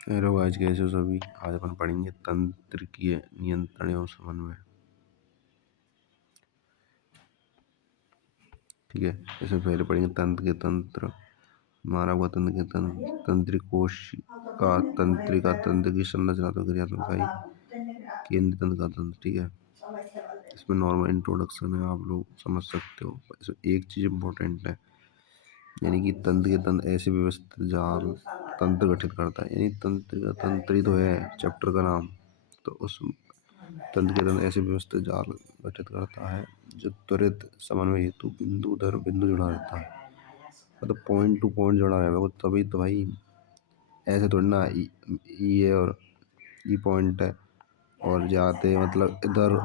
Hello आज कैसे हो सभी। आज अपन पढ़ेंगे तंत्रिकीय नियंत्रण एवं समन्वय। ठीक है, इससे पहले पढ़ेंगे तंत्र के तंत्र, मानव का तंत्र के तंत्र, तंत्रिक कोशिका तंत्रिका तंत्र की संरचना तो क्रियात्मक इकाई, केंद्रीय तंत्र का तंत्र। ठीक है, इसमें नॉर्मल इंट्रोडक्शन है, आप लोग समझ सकते हो। इसमें एक चीज इम्पोर्टेंट है, यानी कि तंत्र के तंत्र ऐसे व्यवस्थित जाल तंत्र गठित करता है। यानी तंत्र का तंत्र ही तो है चैप्टर का नाम। तो उस तंत्र के तंत्र ऐसे व्यवस्थित जाल गठित करता है जो त्वरित समन्वय हेतु बिंदु दर बिंदु जुड़ा रहता है। मतलब पॉइंट टू पॉइंट जुड़ा रहेगा वो, तभी तो भाई। ऐसे थोड़ी ना ये और ये पॉइंट है और जाते मतलब इधर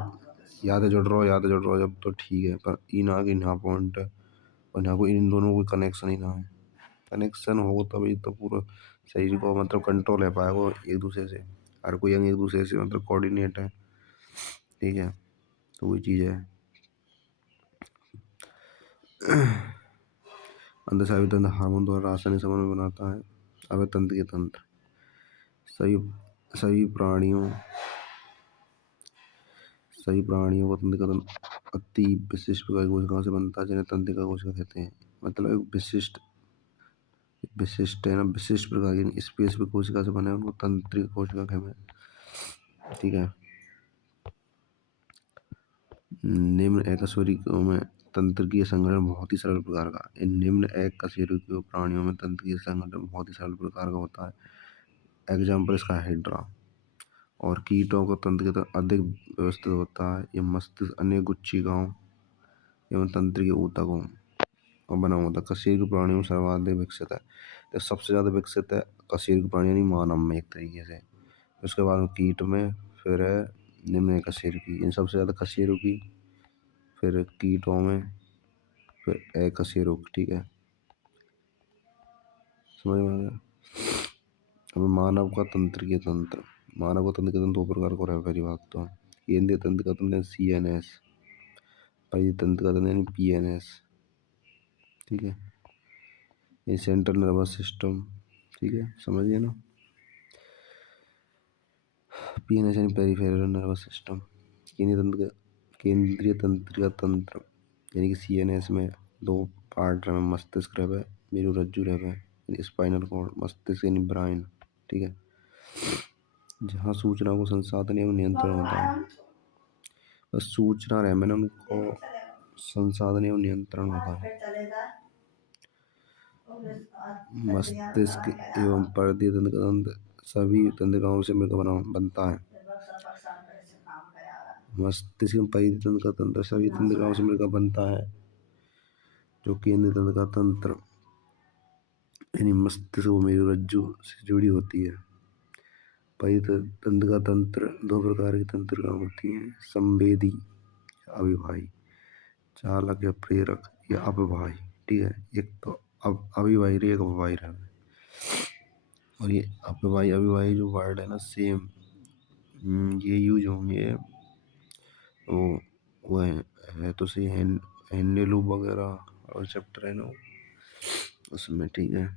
याद जुड़ रहा हो जब तो ठीक है, पर इन आगे यहाँ पॉइंट है और यहाँ को इन दोनों को कनेक्शन ही ना है। कनेक्शन हो तभी तो पूरा शरीर को मतलब कंट्रोल है पाएगा एक दूसरे से। हर कोई अंग एक दूसरे से मतलब कोऑर्डिनेट है। ठीक है, तो वही चीज़ है। अंतःस्रावी तंत्र हार्मोन द्वारा रासायनिक समन्वय बनाता है। अब है तंत्र के तंत्र। सभी सभी प्राणियों का तंत्र का तंत्र अति विशिष्ट प्रकार की कोशिकाओं से बनता है जिन्हें तंत्रिका कोशिका कहते हैं। मतलब एक विशिष्ट है ना, विशिष्ट प्रकार की स्पेसिफिक कोशिका से बने उनको तंत्रिका कोशिका कहते हैं। ठीक है, निम्न एकशेरुकियों में तंत्रिकीय संगठन बहुत ही सरल प्रकार का। इन निम्न एकशेरुकीय प्राणियों में तंत्रिकीय संगठन बहुत ही सरल प्रकार का होता है। एग्जाम्पल इसका हाइड्रा। और कीटों का तंत्र के अधिक व्यवस्थित होता है। ये मस्तिष्क अन्य गुच्छिकाओं एवं तंत्रिकीय ऊतकों और बना होता है। कशेरुकी प्राणियों में सर्वाधिक विकसित है, तो सबसे ज़्यादा विकसित है कशेरुकी प्राणी यानी मानव में एक तरीके से। उसके बाद कीट में, फिर है निम्न कशेरुकी। इन सबसे ज़्यादा कशेरुकी, फिर कीटों में, फिर एकशेरुक। ठीक है, समझ में आ गया। अब मानव का तंत्रिकीय तंत्र। मानव का तंत्र के तंत्र दो प्रकार का है। पहली बात तो केंद्रीय तंत्र का तंत्र CNS, परितंत्र का तंत्र यानी PNS। ठीक है, ये सेंट्रल नर्वस सिस्टम। ठीक है, समझिए ना। PNS यानी पेरिफेरल नर्वस सिस्टम। केंद्रीय तंत्र का तंत्र यानी कि CNS में दो पार्ट रहे, मस्तिष्क रहे, मेरुरज्जु रहे, स्पाइनल कॉर्ड, मस्तिष्क यानी ब्रेन। ठीक है, जहाँ सूचना को संसाधन एवं नियंत्रण होता है। बस सूचना रहे मैंने उनको संसाधन एवं नियंत्रण होता है। मस्तिष्क एवं परिधीय तंत्र का तंत्र सभी तंत्रिकाओं से मिलकर बनता है। मस्तिष्क एवं परिधीय तंत्र का तंत्र सभी तंत्रिकाओं से मिलकर बनता है। जो केंद्रीय तंत्र का तंत्र यानी मस्तिष्क व मेरुरज्जु से जुड़ी होती है। परिधीय तंत्र का तंत्र दो प्रकार की तंत्रिकाएं होती हैं, संवेदी अविभाज्य, चालक या प्रेरक या अपवाही। ठीक है, एक तो अब अविभाज्य रही, एक अपवाही रहा। और ये अपवाही अविभाज्य जो वर्ड है ना सेम, ये यूज होंगे वो है तो सही हैंडलूप वगैरह और चैप्टर है ना उसमें। ठीक है,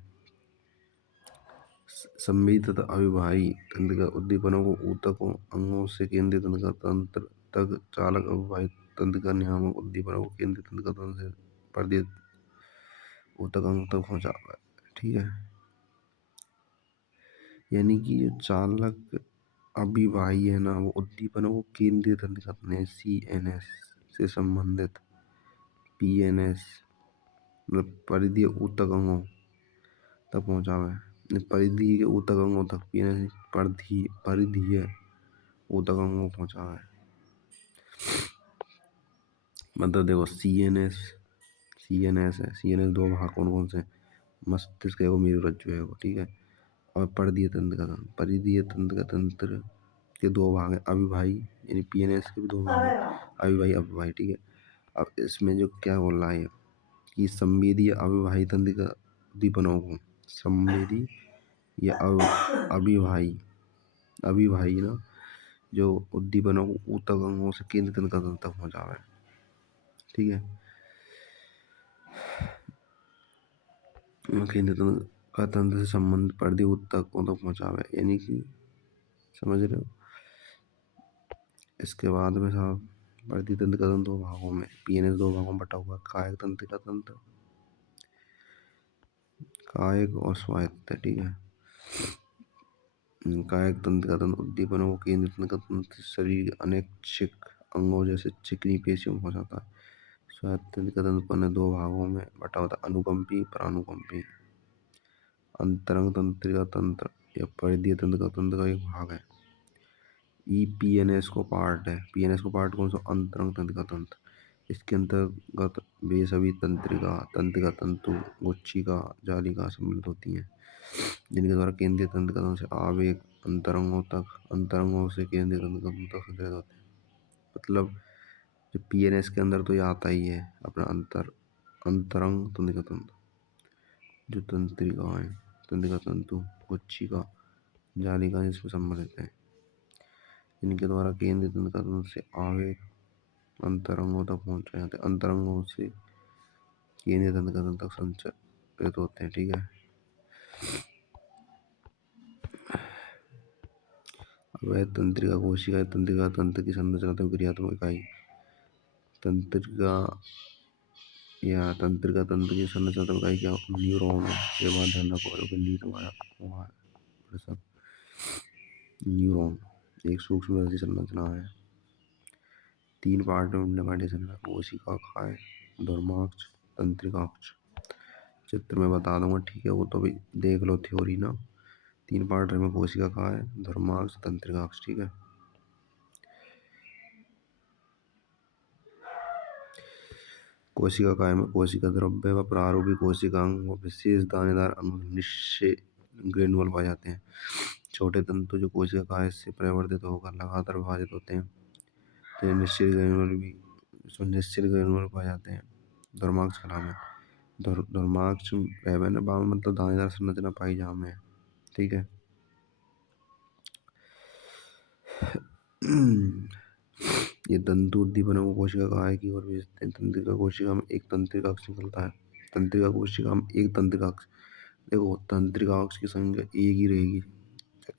संवेदी तथा अविभाज्य तंत्र का उद्दीपनों को ऊतकों अंगों से केंद्रीय तंत्र का तंत्र तक, चालक अविभाज्य तंत्र का नियामक उद्दीपनों को केंद्रीय तंत्र का तंत्र से परिधीय ऊतक अंग तक पहुंचा है। ठीक है, यानी कि जो चालक अविभाज्य है ना, वो उद्दीपनों को केंद्रीय तंत्र का तंत्र CNS से संबंधित PNS मतलब परिधीय ऊतक अंगों तक पहुंचावे। परिधीय के ऊतक अंगों तक PNS परिधीय ऊतक अंगों को पहुंचावे। मतलब देखो CNS है, CNS दो भाग कौन कौन से, मस्तिष्क है वो, मेरुरज्जु है वो। ठीक है, और परिधीय तंत्र का तंत्र, परिधीय तंत्र का तंत्र के दो भाग हैं, अविभाज्य यानी PNS के भी दो भाग हैं, अविभाज्य अपवाही। ठीक है, अब इसमें जो क्या बोल रहा है कि संवेदी या अविभाज्य तंत्र का उद्दीपनों को, संवेदी या अविभाज्य ना जो उद्दीपनों को ऊतक अंगों से केंद्रीय तंत्र का तंत्र तक पहुंचावे। ठीक है, केंद्रीय तंत्र का तंत्र से संबंधित परिधि ऊतक को तक पहुंचावे, यानी कि समझ रहे हो। इसके बाद में साहब परिधि तंत्र का तंत्र दो भागों में, पीएनएस दो भागों में बटा हुआ है, कायिक तंत्र का तंत्र, कायिक और स्वायत्त, ठीक है। कायिक तंत्र का तंत्र उद्दीपन को केंद्रित तंत्र का तंत्र शरीर अनैच्छिक अंगों जैसे चिकनी पेशियों में पहुंचाता है। स्वायत्त तंत्र का तंत्र अपने दो भागों में बटा होता है, अनुकंपी परानुकंपी। अंतरंग तंत्रिका तंत्र या परिधीय तंत्र का तंत्र का एक भाग है। पीएनएस को पार्ट है। पीएनएस को पार्ट कौन सा? अंतरंग तंत्र का तंत्र। इसके अंतर्गत वे सभी तंत्रिका तंत्रिका तंतु गुच्छिका जालिका सम्मिलित होती हैं, जिनके द्वारा केंद्रीय तंत्र का तंत्र से आवेग अंतरंगों तक, अंतरंगों से केंद्रीय तंत्र का तंत्र तक संचारित होते हैं। मतलब जो पीएनएस के अंदर तो ये आता ही है अपना अंतरंग तंत्र का तंत्र, जो तंत्रिकाएं तंत्रिका तंतु गुच्छिका जालिका इसमें सम्मिलित है, इनके द्वारा केंद्रीय तंत्र का तंत्र से आवेग अंतरंगों तक पहुंचाए जाते हैं, अंतरंगों से केंद्रीय तंत्र का तंत्र तक संचारित होते हैं, ठीक है। वह तंत्रिका कोशिका तंत्रिका तंत्र की संरचनात्मक क्रियात्मक इकाई। तंत्रिका या तंत्रिका तंत्र की संरचनात्मक इकाई क्या? न्यूरॉन के बाद ध्यान रखो न्यूरॉन एक सूक्ष्म संरचना है, 3 पार्ट में डिवाइडेशन है, कोशिका काय धर्माक्ष तंत्रिकाक्ष। चित्र में बता दूंगा, ठीक है, वो तो भी देख लो थ्योरी ना। 3 पार्ट में कोशिका काय धर्माक्ष तंत्रिकाक्ष, ठीक है। कोशिका काय में कोशिका द्रव्य व प्रारूपी कोशिकांग व विशेष दानेदार अंग निश्चय ग्रेनुअल पाए जाते हैं। छोटे तंतु जो कोशिका काय से परिवर्तित होकर लगातार विभाजित होते हैं, तो निश्चित ग्रेनुअल पाए जाते हैं। धर्माक्ष कला में धर्माक्ष मतलब दानेदार संरचना पाई जामे, ठीक है। ये तंतु उद्दीपन को कोशिका काय की ओर भेजते हैं। तंत्रिका कोशिका में एक तंत्रिकाक्ष निकलता है। तंत्रिका कोशिका में एक तंत्रिकाक्ष, देखो तंत्रिकाक्ष की संख्या एक ही रहेगी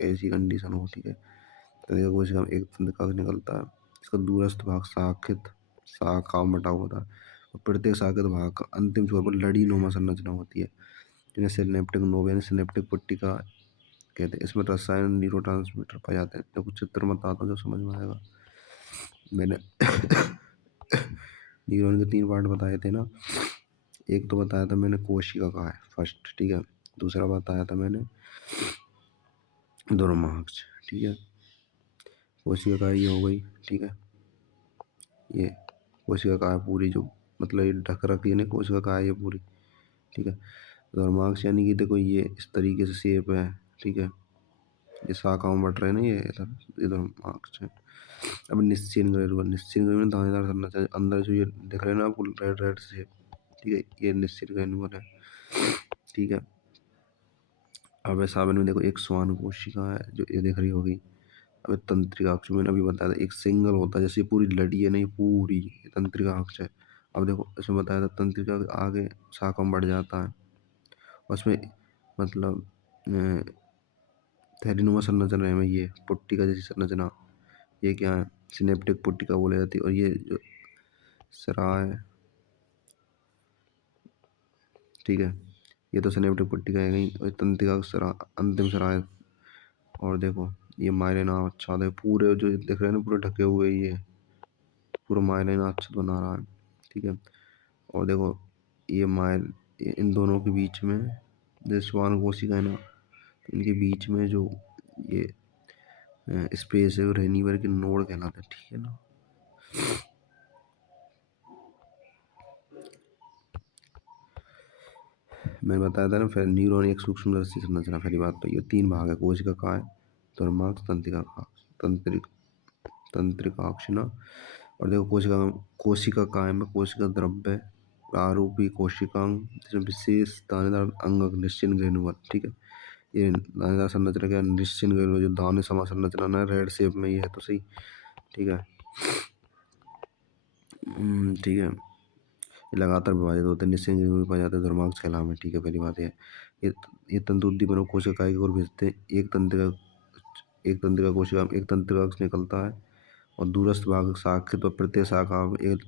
ऐसी कंडीशन हो, ठीक है। तंत्रिका कोशिका में एक तंत्रिकाक्ष निकलता है, इसका दूरस्थ भाग शाखित शाखा में बटा होता है और प्रत्येक शाखित भाग का अंतिम छोर पर लड़ी नुमा संरचना होती है, जिन्हें सिनेप्टिक नोव यानी सिनेप्टिक पट्टिका कहते हैं। इसमें रसायन न्यूरोट्रांसमीटर पाए जाते हैं। देखो चित्र में बताता हूँ जो समझ में आएगा। मैंने न्यूरॉन के 3 पार्ट बताए थे ना। एक तो बताया था मैंने कोशिका का है फर्स्ट, ठीक है। दूसरा बताया था मैंने धर्माक्ष, ठीक है। कोशिका का ये हो गई, ठीक है। ये कोशिका का है पूरी, जो मतलब ये ढक रखी है ना कोशिका का है ये पूरी, ठीक है। धर्माक्ष यानी कि देखो ये इस तरीके से शेप है, ठीक है। ये शाखाओं बढ़ रहे हैं ना, ये इधर धर्माक्ष है। अब निश्चिन ग्रेनुअल दानेदार संरचना अंदर जो ये दिख रहे हैं ना आपको रेड रेड से, ठीक है, ये निश्चित ग्रेनुअल है, ठीक है। अब सामने में देखो एक श्वान कोशिका है जो ये दिख रही होगी। अब तंत्रिकाक्ष मैंने अभी बताया था एक सिंगल होता है, जैसे पूरी लड़ी है ना, ये पूरी तंत्रिकाक्ष है। अब देखो इसमें बताया था तंत्रिका आगे शाखा में बढ़ जाता है, उसमें मतलब थैलीनुमा संरचना में ये पुट्टिका जैसी संरचना, ये क्या है? सिनेप्टिक पुट्टिका बोली जाती है। और ये जो सराय, ठीक है, ये तो सिनेप्टिक पुट्टिका है गई, और तंत्रिका सरा अंतिम सराय। और देखो ये माइलिन आच्छाद है, पूरे जो दिख रहे हैं ना पूरे ढके हुए, ये पूरा माइलिन आच्छाद बना रहा है, ठीक है। और देखो ये इन दोनों के बीच में जो श्वान कोशिका है ना, इनके बीच में जो ये स्पेस है वो रेनिवर के नोड कहलाता है, ठीक है ना। मैंने बताया था ना फिर न्यूरॉन एक सूक्ष्मदर्शी संरचना, पहली बात तो ये 3 भाग है, कोशिका काय धर्माक्ष तंत्रिकाक्ष ना। और देखो कोशिका काय में कोशिका द्रव्य प्रारूपी कोशिकांग जिसमें विशेष दानेदार अंग निश्चित ग्रेनुअल, ठीक है। ये दानेदार संरचना क्या निश्चित ग्रेनुअल, जो दाने समा संरचना ना रेड शेप में ये है तो सही, ठीक है। ठीक है, लगातार विभाजित होते हैं, निश्चित ग्रेनुअल पाए जाते हैं धर्माक्ष कला में, ठीक है। पहली बात है ये ये तंतु उद्दीपन कोशिका की ओर भेजते हैं। एक तंत्रिका अक्ष निकलता है और दूरस्थ भाग शाखित और प्रत्येक शाखा में एक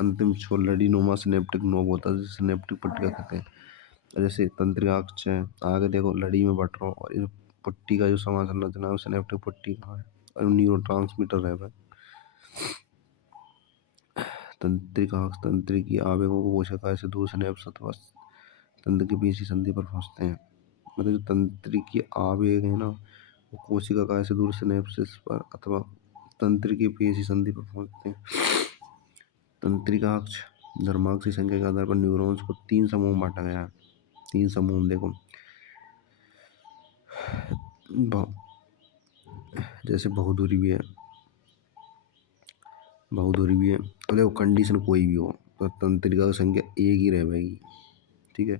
अंतिम छोर लड़ीनुमा सिनेप्टिक नोब होता है, जिसे सिनेप्टिक पट्टिका कहते हैं। जैसे तंत्रिका अक्ष है, आगे देखो लड़ी में बट रहा हूँ और इस पट्टी का जो समान संरचना है वो सिनेप्टिक पट्टी का है और न्यूरोट्रांसमीटर है। तंत्रिका अक्ष तंत्रिकी आवेगों को कोशिका से दूर सिनेप्स अथवा तंत्र के पेशी संधि पर पहुंचते हैं। मतलब जो तंत्रिकी आवेग है ना, वो कोशिका से दूर सिनेप्सिस पर अथवा तंत्र की पेशी संधि पर पहुंचते हैं। तंत्रिका अक्ष धर्मांक की संख्या के आधार पर न्यूरॉन्स को 3 समूह में बांटा गया है। 3 समूह में देखो, जैसे बहुधुरी भी है, अब देखो कंडीशन कोई भी हो तो तंत्रिका की संख्या एक ही रहेगी, ठीक है।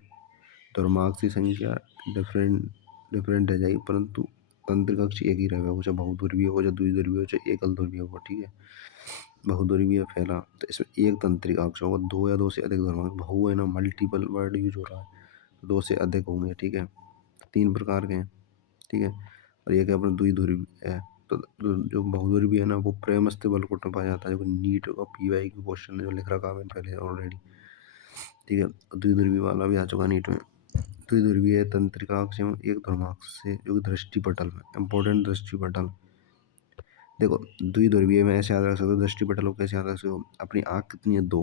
धर्मांक की संख्या डिफरेंट रह जाएगी, परंतु तंत्रिका अक्ष एक ही रहेगा, चाहे बहुधुरी हो, चाहे द्विध्रुवी हो, चाहे एकल ध्रुवीय हो, ठीक है। बहुध्रुवीय फैला तो इसमें एक तंत्रिका अक्ष होगा, 2 या 2 से अधिक धर्मांक। बहु है ना, मल्टीपल वर्ड यूज हो रहा है, तो 2 से अधिक होंगे, ठीक है। 3 प्रकार के हैं, ठीक है। और ये क्या अपना द्विध्रुवी है, तो जो बहुध्रुवी है ना, वो प्रेमस्थ बलकोट में पाया जाता है, जो नीट और पीवाई की क्वेश्चन जो लिख रखा है पहले ऑलरेडी, ठीक है। द्विध्रुवी वाला भी आ चुका नीट में। द्विध्रुवीय तंत्रिका अक्ष एक धर्मांक से जो दृष्टि पटल में इंपॉर्टेंट दृष्टि पटल, देखो द्विध्रुवीय में ऐसे याद रख सकते हो, दृष्टि पटल को कैसे याद रख सकते हो, अपनी आँख कितनी है, 2,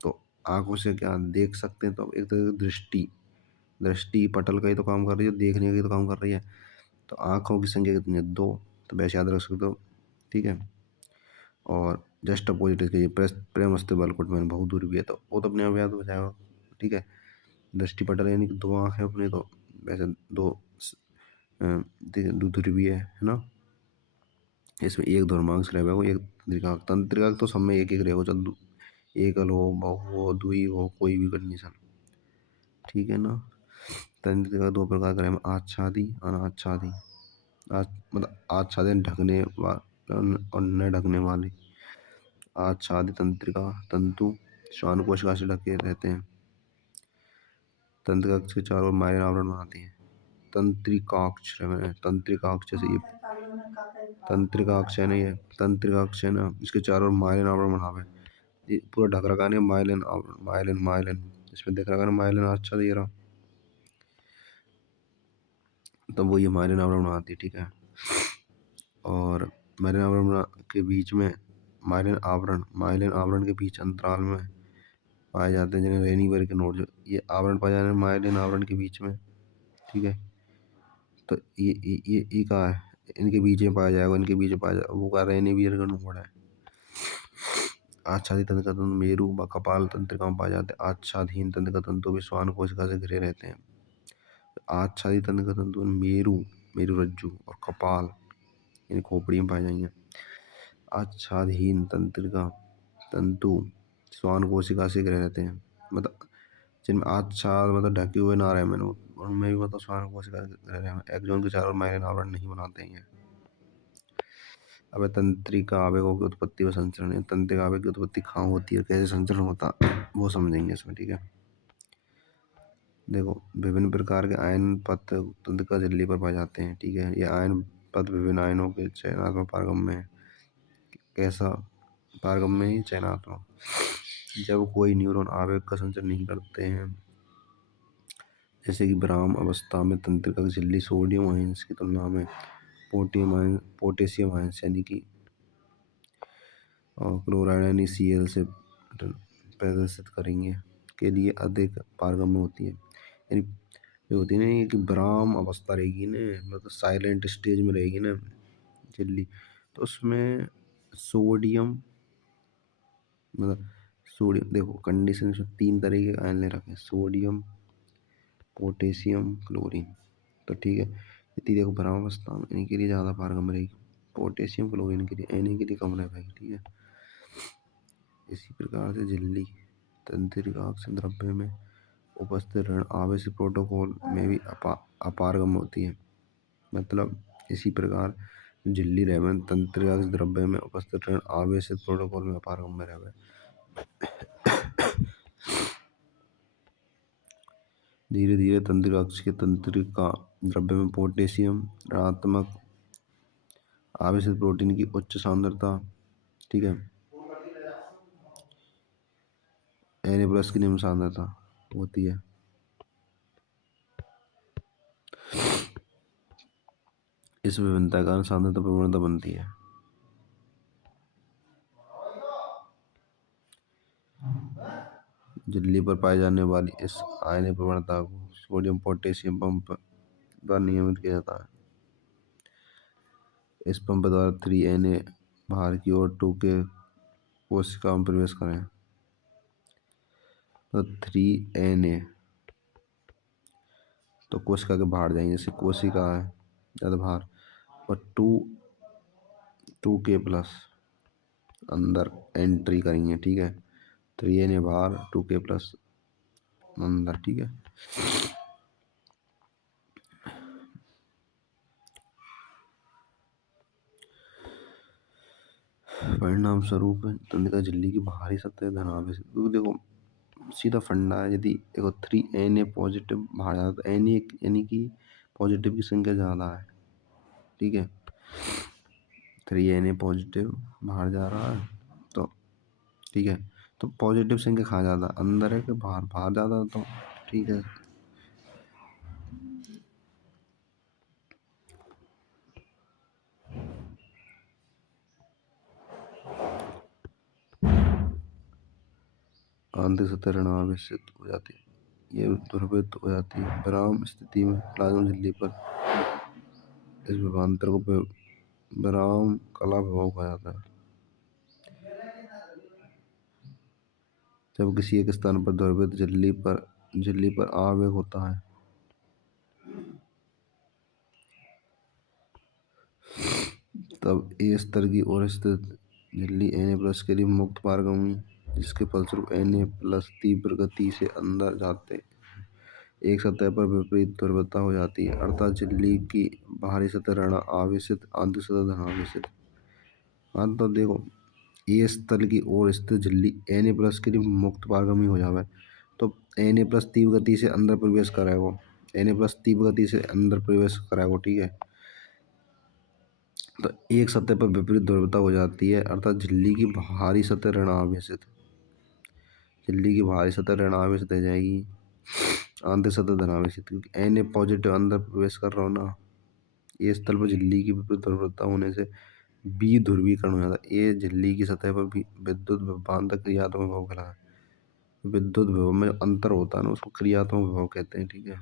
तो आँखों से क्या देख सकते हैं, तो एक तरह से दृष्टि पटल का ही तो काम कर रही है, देखने का ही तो काम कर रही है, तो आँखों की संख्या कितनी है, 2, तो वैसे याद रख सकते हो, ठीक है। और जस्ट अपोजिट इसके प्रेमस्थ बलकोट में बहुध्रुवीय है, तो वो तो अपने आप याद हो जाएगा, ठीक है। दृष्टि पटल यानी कि 2 आँख है अपने, तो वैसे 2 द्विध्रुवीय है ना। इसमें एक धर्मांक रहेगा, वो एक तंत्रिका तो सब में एक एक रहेगा, चाहे एकल हो, बहु हो, द्वि हो, कोई भी कंडीशन, ठीक है ना। तंत्रिका 2 प्रकार का रहेगा, आच्छादी अनाच्छादी। मतलब आच्छादन ढकने और न ढकने वाली। आच्छादित तंत्रिका तंतु श्वान कोशिका से ढके रहते हैं। तंत्रिका के चारों ओर माइलिन आवरण बनाती है। तंत्रिकाक्ष जैसे ये तंत्रिकाक्ष है ना, ये तंत्रिकाक्ष है ना, इसके चारों ओर माइलिन आवरण बना है, ये पूरा ढक रखा है माइलिन आवरण, माइलिन इसमें देख रखा है ना, माइलिन अच्छा दे रहा, तो वो ये माइलिन आवरण बनाती है, ठीक है। और माइलिन आवरण के बीच में माइलिन आवरण के बीच अंतराल में पाए जाते हैं, जिन्हें रेनिबर के नोड, जो ये आवरण पाए जाते हैं माइलिन आवरण के बीच में, ठीक है। तो ये कहाँ है, इनके बीच में पाया जाएगा, वो कह रहे हैं रेनिबर का नोड है। आच्छादित तंत्रिका तंतु मेरु व कपाल तंत्रिका में पाए जाते हैं। आच्छादहीन तंत्रिका तंतु भी श्वान कोशिका से घिरे रहते हैं। आच्छादित तंत्रिका तंतु मेरुरज्जु और कपाल इन खोपड़ी में पाए जाएंगे। आच्छादहीन तंत्रिका तंतु श्वान कोशिका से घिरे रहते हैं, मतलब जिनमें आच्छाद मतलब ढके हुए ना रहे, मैंने उनमें भी मतलब श्वान कोशिका से घिरे रहे हैं। एक्सोन के चारों माइलिन आवरण नहीं बनाते हैं। अब तंत्रिका आवेगों की उत्पत्ति व संचरण, तंत्रिका आवेग की उत्पत्ति कहाँ होती है, कैसे संचरण होता वो समझेंगे इसमें, ठीक है। देखो विभिन्न प्रकार के आयन पथ तंत्रिका झिल्ली पर पाए जाते हैं, ठीक है। ये आयन पथ विभिन्न आयनों के चयनात्मक पारगम्य में है। कैसा पारगम्य ही चयनात्मक, जब कोई न्यूरॉन आवेग का संचरण नहीं करते हैं, जैसे कि विराम अवस्था में तंत्रिका की झिल्ली सोडियम आयंस की तुलना में पोटेशियम आयंस यानी कि क्लोराइड यानी Cl से प्रदर्शित करेंगे के लिए अधिक पारगम्य होती है। यानी जो होती है ना, ये कि विराम अवस्था रहेगी ना, मतलब साइलेंट स्टेज में रहेगी ना झिल्ली, तो उसमें सोडियम देखो कंडीशन इसमें 3 तरह के आयन ले रखे हैं, सोडियम पोटेशियम क्लोरीन, तो ठीक है। यदि देखो विराम अवस्था में इनके लिए ज़्यादा पारगम्य रहेगी, पोटेशियम क्लोरीन के लिए, इन्हीं के लिए कम रह पाएगी, ठीक है। इसी प्रकार से झिल्ली तंत्रिका द्रव्य में उपस्थित ऋण आवेश प्रोटोकॉल में भी अपारगम होती है। मतलब इसी प्रकार झिल्ली रहे तंत्रिका द्रव्य में उपस्थित ऋण आवेश प्रोटोकॉल में अपारगम रहे। धीरे धीरे तंत्रिका अक्ष के तंत्रिका द्रव्य में पोटेशियम ऋणात्मक आवेशित प्रोटीन की उच्च सांद्रता, ठीक है, Na+ की निम्न सांद्रता होती है। इस विभिन्नता के कारण सांद्रता प्रवणता बनती है। झिल्ली पर पाई जाने वाली इस आयनीय प्रवणता को सोडियम पोटेशियम पंप द्वारा नियमित किया जाता है। इस पंप द्वारा 3Na बाहर की ओर 2K कोशिका में प्रवेश करें। तो 3Na तो कोशिका के बाहर जाएंगे, जैसे कोशिका है ज़्यादा बाहर, और 2K+ अंदर एंट्री करेंगे, ठीक है। 3Na बाहर, 2K+ अंदर, ठीक है। परिणाम स्वरूप तंत्रिका झिल्ली की बाहरी सतह धनावेशित, क्योंकि देखो सीधा फंडा है, यदि देखो 3Na पॉजिटिव बाहर जाता है, Na यानी कि पॉजिटिव की संख्या ज़्यादा है, ठीक है। 3Na पॉजिटिव बाहर जा रहा है, तो ठीक है, तो पॉजिटिव संख्या कहाँ ज़्यादा, अंदर है कि बाहर, बाहर ज़्यादा, तो ठीक है। आंतरिक सतह ऋणावेशित हो जाती है, ये ध्रुवित हो जाती है। विराम स्थिति में प्लाज्मा झिल्ली पर इस विभवांतर को विराम कला विभव कहा जाता है। जब किसी एक स्थान पर ध्रुवित झिल्ली पर आवेग होता है, तब ए स्तर की ओर स्थित झिल्ली Na+ के लिए मुक्त पारगमनी, जिसके फलस्वरूप Na+ तीव्र गति से अंदर जाते एक सतह पर विपरीत ध्रुवता हो जाती है, अर्थात झिल्ली की बाहरी सतह ऋण आवेशित, आंतरिक सतह धनावेशित। हाँ, तो देखो ए स्थल की ओर स्थित झिल्ली Na+ के लिए मुक्त पारगमनी हो जावे, तो Na+ तीव्र गति से अंदर प्रवेश करेगा, Na+ तीव्र गति से अंदर प्रवेश करेगा, ठीक है। तो एक सतह पर विपरीत ध्रुवता हो जाती है, अर्थात झिल्ली की बाहरी सतह ऋण आवेशित, झिल्ली की बाहरी सतह ऋण आवेशित हो जाएगी, आंतरिक सतह धनावेशित, क्योंकि Na पॉजिटिव अंदर प्रवेश कर रहा हो ना। ए स्थल पर झिल्ली की विपरीत ध्रुवता होने से बी ध्रुवीकरण हो जाता है। ए झिल्ली की सतह पर भी विद्युत विभवांतर क्रियात्मक विभव कहलाता है। विद्युत विभव में अंतर होता है ना, उसको क्रियात्मक विभव कहते हैं, ठीक है।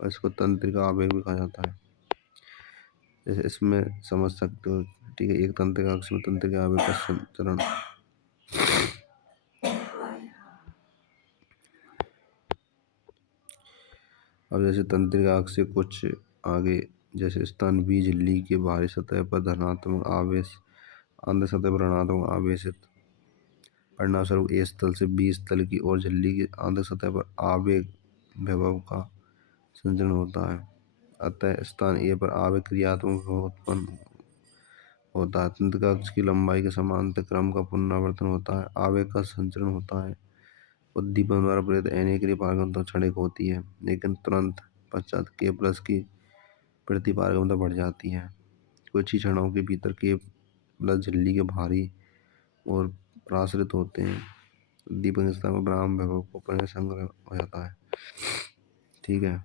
और इसको तंत्रिका आवेग भी कहा जाता है। जैसे इसमें समझ सकते हो, ठीक है, एक तंत्रिका अक्ष में तंत्रिका आवेग का संचरण। अब जैसे तंत्रिका अक्ष से कुछ आगे, जैसे स्थान बी झिल्ली के बाहरी सतह पर धनात्मक आवेश, आंतरिक सतह पर ऋणात्मक आवेशित। परिणाम स्वरूप ए स्थल से बी स्थल की ओर झिल्ली की आंतरिक सतह पर आवेग विभव का संचरण होता है। अतः स्थान ए पर आवेग क्रियात्मक विभव उत्पन्न होता है। तंत्रिका अक्ष की लंबाई के समांतर क्रम का पुनरावर्तन होता है, आवेग का संचरण होता है। उद्दीपन द्वारा प्रेरित Na के लिए पारगम्यता क्षणिक होती है, लेकिन तुरंत पश्चात K+ की प्रति पारगम्यता बढ़ जाती है। कुछ ही क्षणों के भीतर K+ झिल्ली के बाहरी और प्रसारित होते हैं। उद्दीपन के स्थान पर विराम विभव को पुनर्संग्रह हो जाता है, ठीक है।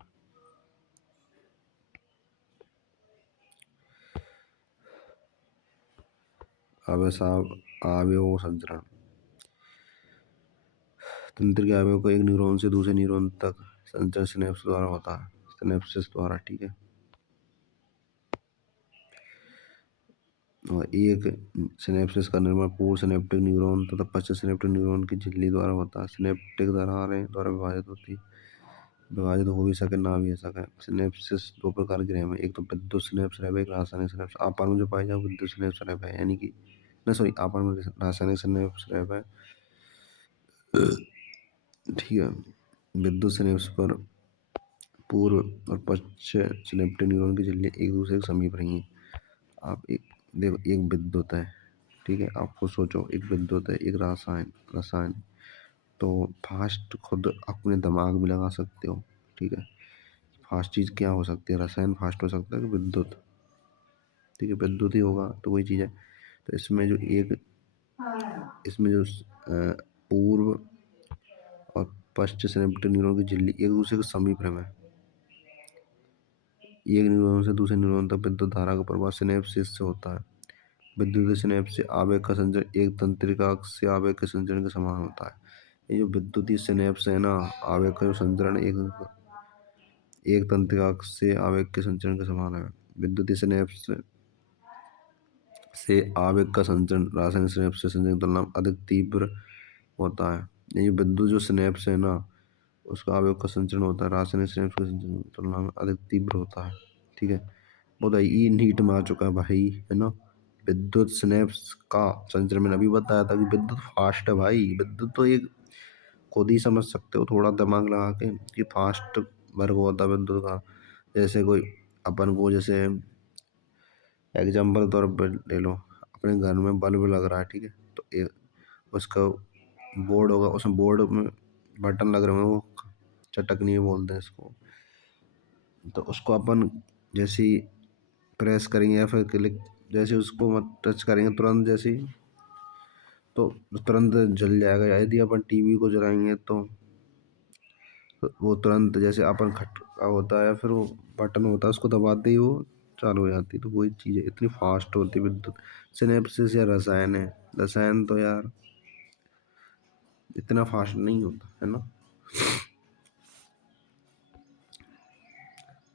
आवेग संचरण, तंत्रिका आवेग को एक न्यूरॉन से दूसरे न्यूरॉन तक संचरण सिनेप्स द्वारा होता है, सिनेप्सिस द्वारा, ठीक है। और एक सिनेप्सिस का निर्माण पूर्व सिनेप्टिक न्यूरॉन तथा पश्च सिनेप्टिक न्यूरॉन की झिल्ली द्वारा होता है। सिनेप्टिक दरारें द्वारा विभाजित हो भी सके, ना भी हो सके। सिनेप्सिस दो प्रकार के हैं, एक तो विद्युत सिनेप्स है, एक रासायनिक सिनेप्स। आपान में जो पाई जाए विद्युत सिनेप्स है, यानी कि ना, सॉरी, आपान में रासायनिक सिनेप्स है, ठीक है। विद्युत सिनेप्स पर पूर्व और पश्च सिनेप्टिक न्यूरॉन की झिल्ली एक दूसरे के समीप रहेंगी। आप देखो, एक विद्युत है, ठीक है, आपको सोचो, एक विद्युत है, एक रसायन, तो फास्ट खुद अपने दिमाग भी लगा सकते हो, ठीक है। फास्ट चीज़ क्या हो सकती है? रसायन फास्ट हो सकता है कि विद्युत? ठीक है, विद्युत ही होगा, तो वही चीज़ है। तो इसमें जो पूर्व और पश्चिम सिनेप्टिक न्यूरॉन की झिल्ली एक दूसरे के समीप में है। एक न्यूरॉन से दूसरे न्यूरॉन तक विद्युत धारा का प्रवाह सिनेप्सिस से होता है। विद्युत सिनेप्स से आवेग का संचरण एक तंत्रिका से आवेग के संचरण के समान होता है। ये जो विद्युतीय सिनेप्स है ना, आवेग का जो संचरण एक तंत्रिका से आवेग के संचरण के समान है। विद्युतीय सिनेप्स से आवेग का संचरण रासायनिक सिनेप्स से संचरण की तुलना में अधिक तीव्र होता है। ये विद्युत जो सिनेप्स है ना, उसका आवेग का संचरण होता है रासायनिक सिनेप्स के संचरण की तुलना में अधिक तीव्र होता है। ठीक है, बहुत ई नीट में आ चुका है भाई, है ना। विद्युत सिनेप्स का संचरण मैंने अभी बताया था कि विद्युत फास्ट है भाई। विद्युत तो एक खुद ही समझ सकते हो थोड़ा दिमाग लगा के कि फास्ट वर्क होता है विद्युत का। जैसे कोई अपन को जैसे एग्जाम्पल तौर पर ले लो, अपने घर में बल्ब लग रहा है, ठीक है, तो उसका बोर्ड होगा, उसमें बोर्ड में बटन लग रहे हैं, वो चटकनी बोलते हैं इसको। तो उसको अपन जैसे ही प्रेस करेंगे या फिर क्लिक, जैसे उसको मत टच करेंगे तुरंत जैसे ही, तो तुरंत जल जाएगा। या यदि अपन टीवी को जलाएंगे तो वो तुरंत जैसे अपन खटका होता है या फिर वो बटन होता है, उसको दबाते ही वो चालू हो जाती है। तो वही चीज़ है, इतनी फास्ट होती है विद्युत सिनेप्सिस। या रसायन है, रसायन तो यार इतना फास्ट नहीं होता है ना।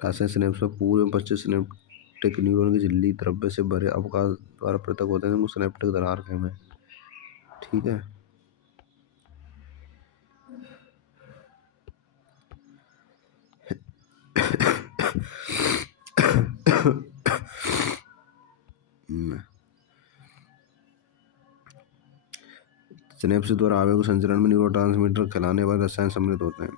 रासायनिक सिनेप्स में पूर्व पश्चिम सिनेप्टिक न्यूरॉन की झिल्ली द्रव्य से भरे अवकाश द्वारा पृथक होते हैं, जिनको सिनेप्टिक दरार कहते हैं। ठीक है। सिनेप्स द्वारा आवेग संचरण में न्यूरोट्रांसमीटर कहलाने वाले रसायन सम्मिलित होते हैं।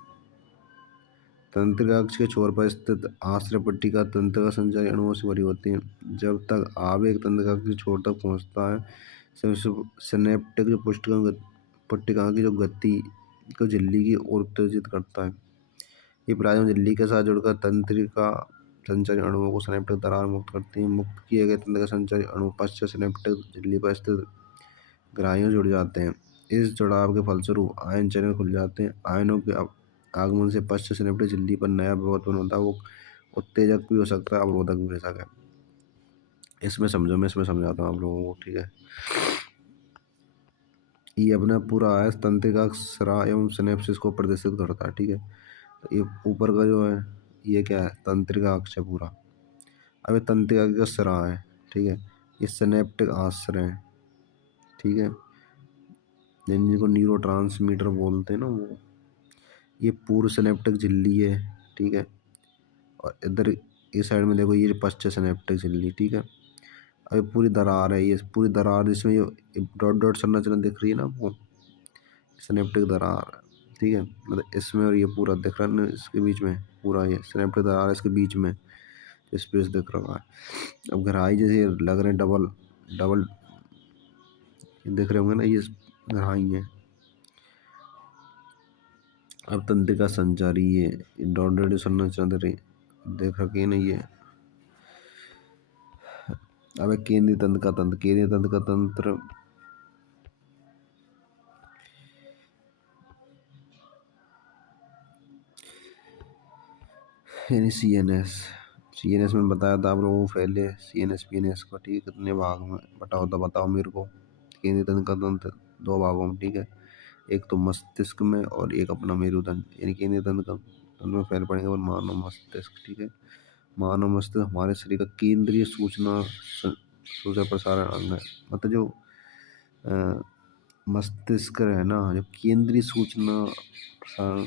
तंत्रिका अक्ष के छोर पर स्थित आश्रय पट्टिका तंत्रिका संचारी अणुओं से भरी होती है। जब तक आवेग तंत्रिका के छोर तक पहुंचता है, सिनेप्टिक जो पट्टिका की जो गति को झिल्ली की ओर उत्तेजित करता है। ये प्लाज्मा झिल्ली के साथ जुड़कर तंत्रिका संचारी अणुओं को सिनेप्टिक दरार मुक्त करती है। मुक्त किए गए तंत्रिका संचारी अणु पश्चिम सिनेप्टिक झिल्ली पर स्थित ग्राहियों जुड़ जाते हैं। इस जुड़ाव के फलस्वरूप आयन चैनल खुल जाते हैं। आयनों के आगमन से पश्चिम सिनेप्टिक झिल्ली पर नया विभव उत्पन्न होता है। वो उत्तेजक भी हो सकता है, अवरोधक भी हो सकता है। इसमें समझो, मैं इसमें समझाता हूँ आप लोगों को, ठीक है। ये अपना पूरा आयस तंत्रिका स्राव एवं सिनेप्सिस को प्रदर्शित करता है, ठीक है। तो ये ऊपर का जो है, ये क्या है? तंत्रिका अक्ष है पूरा। अब ये तंत्रिका का स्राव है, ठीक है। ये सिनेप्टिक आश्रय है, ठीक है, जिनको न्यूरोट्रांसमीटर बोलते हैं ना, वो ये पूर्व सिनेप्टिक झिल्ली है, ठीक है। और इधर इस साइड में देखो, ये पश्चिम सिनेप्टिक झिल्ली, ठीक है। अब ये पूरी दरार है, ये पूरी दरार जिसमें ये डॉट डॉट संरचना दिख रही है ना, वो सिनेप्टिक दरार है, ठीक है। मतलब इसमें और ये पूरा दिख रहा है ना, इसके बीच में पूरा ये सिनेप्टिक दरार है, इसके बीच में स्पेस दिख रहा है। अब गहराई जैसे लग रहे हैं डबल डबल दिख रहे होंगे ना, ये गहराई है। अब तंत्रिका संचारी ये डॉट डॉट संरचना देख रखी है ना ये। अब केंद्रीय तंत्र का तंत्र, केंद्रीय तंत्र का तंत्र यानी सी एन एस में बताया था आप लोगों को पहले, पी एन एस को, ठीक है। कितने भाग में बटा होता बताओ मेरे को। केंद्रीय तंत्र का तंत्र दो भागों में, ठीक है। एक तो मस्तिष्क में और एक अपना मेरुदंड। यानी केंद्रीय तंत्र का तंत्र में पहले पढ़ेंगे और मानव मस्तिष्क, ठीक है। मानव मस्तिष्क हमारे शरीर का केंद्रीय सूचना प्रसारण अंग है। मतलब जो मस्तिष्क है ना, जो केंद्रीय सूचना प्रसारण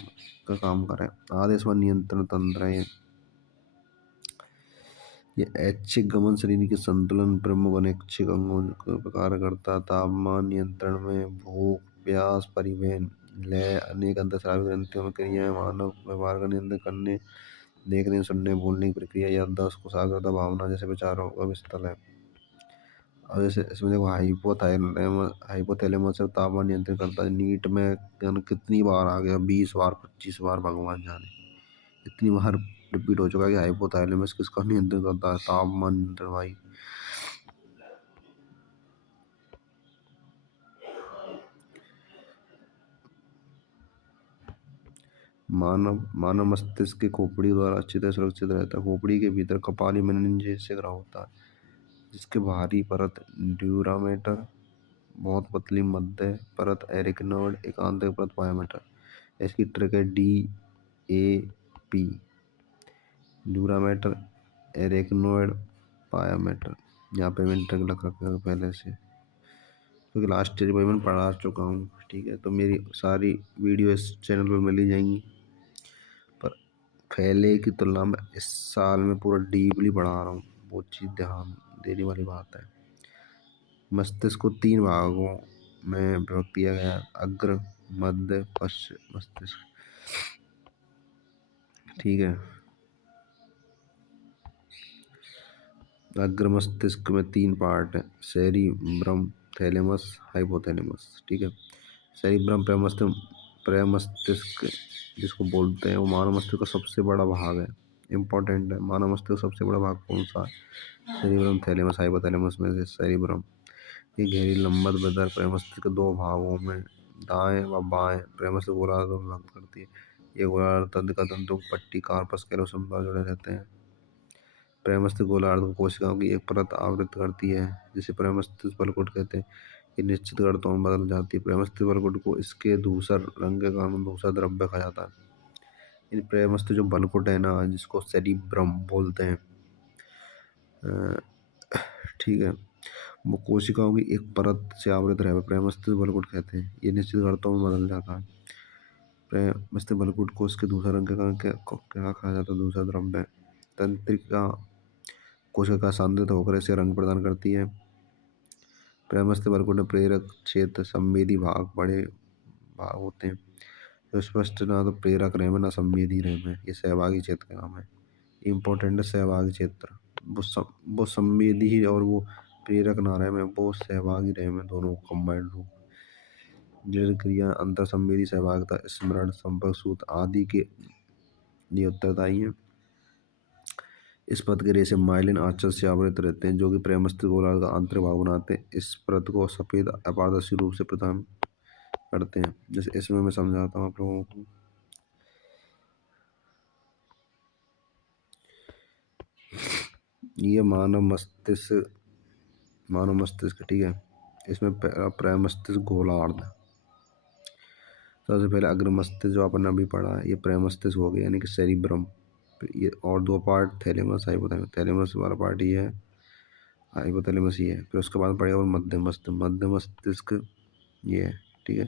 का काम करे, आदेश व नियंत्रण तंत्र है ये ऐच्छिक गमन शरीर के संतुलन प्रमुख अनैच्छिक अंगों का प्रकार करता है। तापमान नियंत्रण में भूख, प्यास, परिवहन, लय, अनेक अंतःस्रावी ग्रंथियों में क्रियाएं, मानव व्यवहार का नियंत्रण करने, देखने, सुनने, बोलने की प्रक्रिया, याददाश्त, कुशाग्रता, भावना जैसे विचारों का विस्तृत है। अब जैसे इसमें देखो, हाइपोथैलेमस से तापमान नियंत्रण करता है। नीट में कितनी बार आ गया? 20 बार, 25 बार, भगवान जाने। इतनी बार रिपीट हो चुका है कि हाइपोथैलेमस किसका नियंत्रण करता है? तापमान नियंत्रण भाई। मानव मस्तिष्क के खोपड़ी द्वारा अच्छी तरह सुरक्षित रहता है। खोपड़ी के भीतर कपाली मेनिंजेस से घिरा होता है, जिसके बाहरी परत ड्यूरामेटर, बहुत पतली मध्य परत एरिकनोइड, एक आंतरिक परत पायोमेटर। इसकी ट्रिक है DAP, ड्यूरामेटर, एरिकनोइड, पायोमेटर। यहाँ पे मैंने ट्रिक लग रखा है पहले से, क्योंकि लास्ट स्टेज में मैं पढ़ा चुका हूँ। ठीक है, तो मेरी सारी वीडियो इस चैनल पर मिल ही जाएंगी, पर पहले की तुलना में इस साल में पूरा डीपली पढ़ा रहा हूँ। वो चीज़ ध्यान देने वाली बात है। मस्तिष्क को 3 भागों में विभक्त किया गया है: अग्र, मध्य, पश्च मस्तिष्क। ठीक है, अग्र मस्तिष्क में 3 पार्ट है: सेरिब्रम, थैलेमस, हाइपोथैलेमस। ठीक है, सेरिब्रम प्रमस्तिष्क जिसको बोलते हैं, वो मानव मस्तिष्क का सबसे बड़ा भाग है। इम्पोर्टेंट है, मानव मस्तिष्क का सबसे बड़ा भाग कौन सा है? सेरिब्रम, थैलेमस, हाइपोथैलेमस में से सेरिब्रम। ये गहरी लंबत बेदार प्रमस्तिष्क के 2 भागों में दाएं व बाएं प्रमस्तिष्क गोलार्ध को विभक्त करती है। ये गोलार्ध तंत्र का तंतु पट्टी कार्पस कैलोसम पर जुड़े रहते हैं। प्रमस्तिष्क गोलार्ध को कोशिकाओं की एक परत आवृत करती है, जिसे प्रमस्तिष्क बलकुट कहते हैं। ये निश्चित घनत्व में बदल जाती है। प्रमस्तिष्क बलकुट को इसके धूसर रंग के कारण धूसर द्रव्य कहा जाता है। इन प्रमस्तिष्क जो बलकुट है ना, जिसको सेरिब्रम बोलते हैं, ठीक है, वो कोशिकाओं की एक परत से आवृत रहे प्रमस्तिष्क बलकुट कहते हैं। ये निश्चित घनत्व में बदल जाता है। प्रमस्तिष्क बलकुट को इसके धूसर रंग के कारण क्या कहा जाता है? धूसर द्रव्य। तंत्रिका कोशिका सांद्रित होकर इसे रंग प्रदान करती है। प्रमस्तिष्क बलकुट में प्रेरक क्षेत्र, संवेदी भाग, बड़े भाग होते हैं जो स्पष्ट ना तो प्रेरक रहे में ना संवेदी रहे में। ये सहभागी क्षेत्र का नाम है। इम्पोर्टेंट है सहभागी क्षेत्र। वो संवेदी ही और वो प्रेरक ना रहे में, वो सहभागी रहे में, दोनों कंबाइंड हो। जल क्रिया, अंतर संवेदी सहभागिता, स्मरण, संपर्क सूत्र आदि के लिए उत्तरदायी है। इस परत के रेशे माइलिन आंचल से आवृत रहते हैं, जो कि प्रमस्तिष्क गोलार्ध का आंतरिक भाग बनाते हैं। इस परत को सफेद अपारदर्शी रूप से प्रदान करते हैं। जैसे इसमें मैं समझाता हूँ आप लोगों को। ये मानव मस्तिष्क, ठीक है, इसमें प्रमस्तिष्क गोलार्ध। सबसे पहले अग्र मस्तिष्क जो आपने अभी पढ़ा है, ये प्रमस्तिष्क हो गया, यानी कि सेरिब्रम। ये और 2 पार्ट थैलेमस, हाइपोथैलेमस। थैलेमस वाला पार्ट ये है, हाइपोथैलेमस ये है। फिर उसके बाद पड़ेगा और मध्य मस्तिष्क ये है। ठीक है,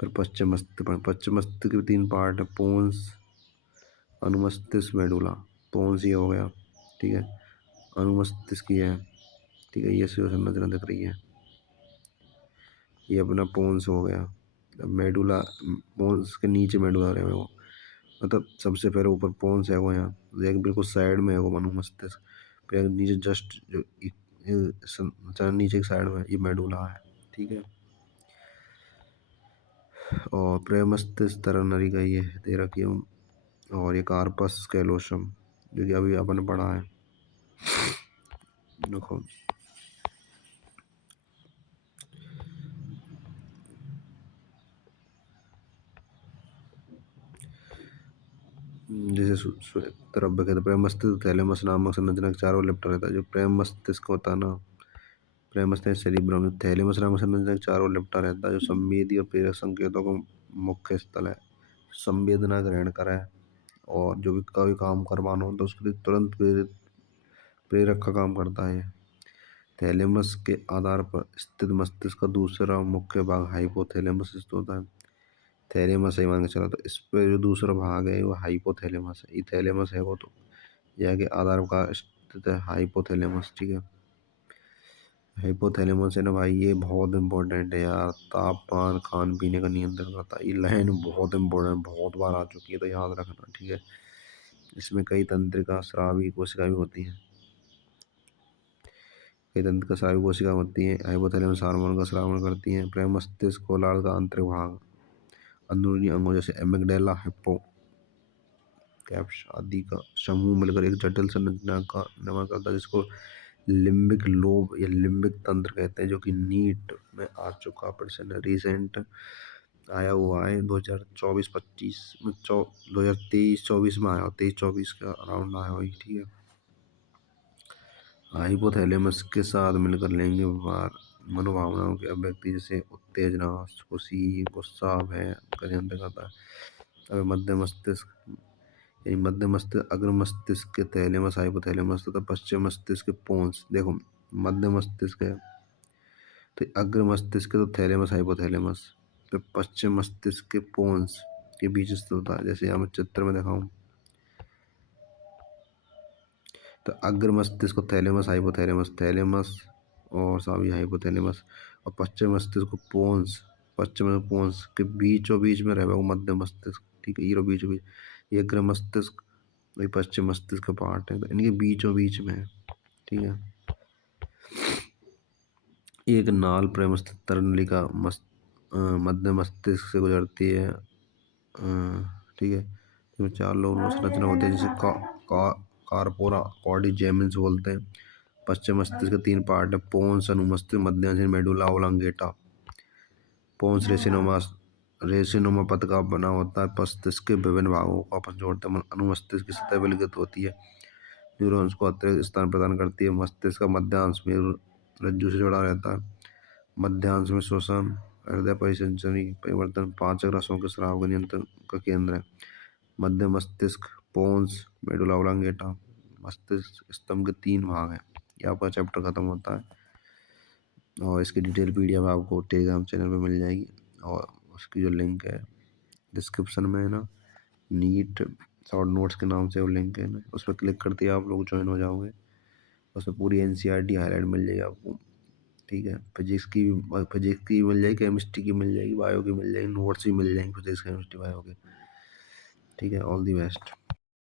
फिर पश्चिम मस्तिष्क। पश्चिम मस्तिष्क के 3 पार्ट है: पोन्स, अनुमस्तिष्क, मेडुला। पोन्स ये हो गया, ठीक है, अनुमस्तिष्क ये है, ठीक है, ये संरचना दिख रही है, ये अपना पोन्स हो गया। मेडुला, पोन्स के नीचे मेडुला रहे वो, मतलब सबसे पहले ऊपर पोन्स है वो, यहाँ एक बिल्कुल साइड में है वो अनुमस्तिष्क, फिर नीचे जस्ट जो नीचे की साइड में ये मेडुला है। ठीक है, और प्रमस्तिष्क तरनरी का ये दे रखी है, और ये कार्पस कैलोसम जो कि अभी अपन पढ़ा है। देखो, जैसे द्रव्य कहते प्रेम मस्तिष्क थैलेमस नामक संरचना के चारों लिपटा रहता है। जो प्रेम मस्तिष्क होता है ना, प्रेम मस्तिष्क सेरिब्रम, थैलेमस नामक संरचना के चारों लिपटा रहता है, जो संवेदी और प्रेरक संकेतों का मुख्य स्थल है। संवेदना ग्रहण करे और जो भी कोई काम करवाना हो तो उसके लिए तुरंत प्रेरक का काम करता है। थैलेमस के आधार पर स्थित मस्तिष्क का दूसरा मुख्य भाग हाइपोथैलेमस स्थित होता है। थैलेमस है मान के चला, तो इस पे जो दूसरा भाग है वो हाइपोथैलेमस है। ये थैलेमस है वो, तो यह के आधार का स्थित है हाइपोथैलेमस। ठीक है, हाइपोथैलेमस है ना भाई, ये बहुत इंपॉर्टेंट है यार। तापमान, खान पीने का नियंत्रण करता है। ये लाइन बहुत इंपॉर्टेंट, बहुत बार आ चुकी है, तो याद रखना। ठीक है, इसमें कई तंत्रिका स्रावी कोशिका भी होती हैं। कई तंत्रिका स्रावी कोशिका होती हैं। हाइपोथैलेमस हार्मोन का स्रावण करती हैं। प्रेम मस्तिष्क गोलार्ध का आंतरिक भाग अंदरूनी अंगों जैसे एमिगडाला, कैप्स आदि का समूह मिलकर एक जटिल संरचना का निर्माण करता है, जिसको लिम्बिक लोब या लिम्बिक तंत्र कहते हैं, जो कि नीट में आ चुका प्रश्न रिसेंट आया हुआ है 2024-25 में 2023-24 में आया, 23-24 का अराउंड आया हुआ, ठीक है। हाइपोथैलेमस के साथ मिलकर लैंगिक व्यवहार मनोभावनाओं के अभिव्यक्ति जैसे उत्तेजना, खुशी, गुस्सा, भय का नियंत्रण करता है। अब मध्य मस्तिष्क यानी मध्य मस्तिष्क, अग्र मस्तिष्क के थैलेमस, हाइपोथैलेमस तथा पश्चिम मस्तिष्क के पोन्स। देखो मध्य मस्तिष्क है तो अग्र मस्तिष्क तो थैलेमस हाइपोथैलेमस, तो पश्चिम मस्तिष्क के पोन्स के बीच स्थित होता है। जैसे यहाँ मैं चित्र में दिखाऊं तो अग्र मस्तिष्क को थैलेमस हाइपोथैलेमस, थैलेमस और सावी हाइपोथैलेमस, और पश्चिम मस्तिष्क को पोन्स, पश्चिम पोन्स के बीचों बीच में रहेगा वो मध्य मस्तिष्क, ठीक है। ये बीचों बीच, ये अग्र मस्तिष्क वही पश्चिम मस्तिष्क का पार्ट है, तो इनके बीचों बीच में है, ठीक है। एक नाल प्रेमस्थ तरलिका मध्य मस्तिष्क से गुजरती है, ठीक है। इसमें 4 लोब संरचना होती है, जिसे कार्पोरा कॉर्डिजेमिन्स बोलते हैं। पश्चिम मस्तिष्क के 3 पार्ट है, पोन्स, अनुमस्तिष्क, मध्यांश मेडुला ओब्लांगेटा। पोन्स रेसिनोमा पथ का बना होता है, मस्तिष्क के विभिन्न भागों को आपस में जोड़ता है। अनुमस्तिष्क की सतह विलगित होती है, न्यूरॉन्स को अतिरिक्त स्थान प्रदान करती है। मस्तिष्क का मध्यांश में रज्जु से जुड़ा रहता है। मध्यांश में श्वसन, हृदय परिसंचरी परिवर्तन, पाचक रसों के स्राव का नियंत्रण का केंद्र है। मध्य मस्तिष्क, पोन्स, मेडुला ओब्लांगेटा। मस्तिष्क स्तंभ के 3 भाग हैं। ये आपका चैप्टर खत्म होता है और इसकी डिटेल पीडीएफ आपको टेलीग्राम चैनल पे मिल जाएगी, और उसकी जो लिंक है डिस्क्रिप्शन में है ना, नीट शॉर्ट नोट्स के नाम से वो लिंक है ना, उस पर क्लिक करते ही आप लोग ज्वाइन हो जाओगे। उसमें पूरी एनसीईआरटी हाईलाइट मिल जाएगी आपको, ठीक है। फिजिक्स की मिल जाएगी, केमिस्ट्री की मिल जाएगी, बायो की मिल जाएगी, नोट्स भी मिल जाएंगे फिजिक्स केमिस्ट्री बायो के, ठीक है। All the best.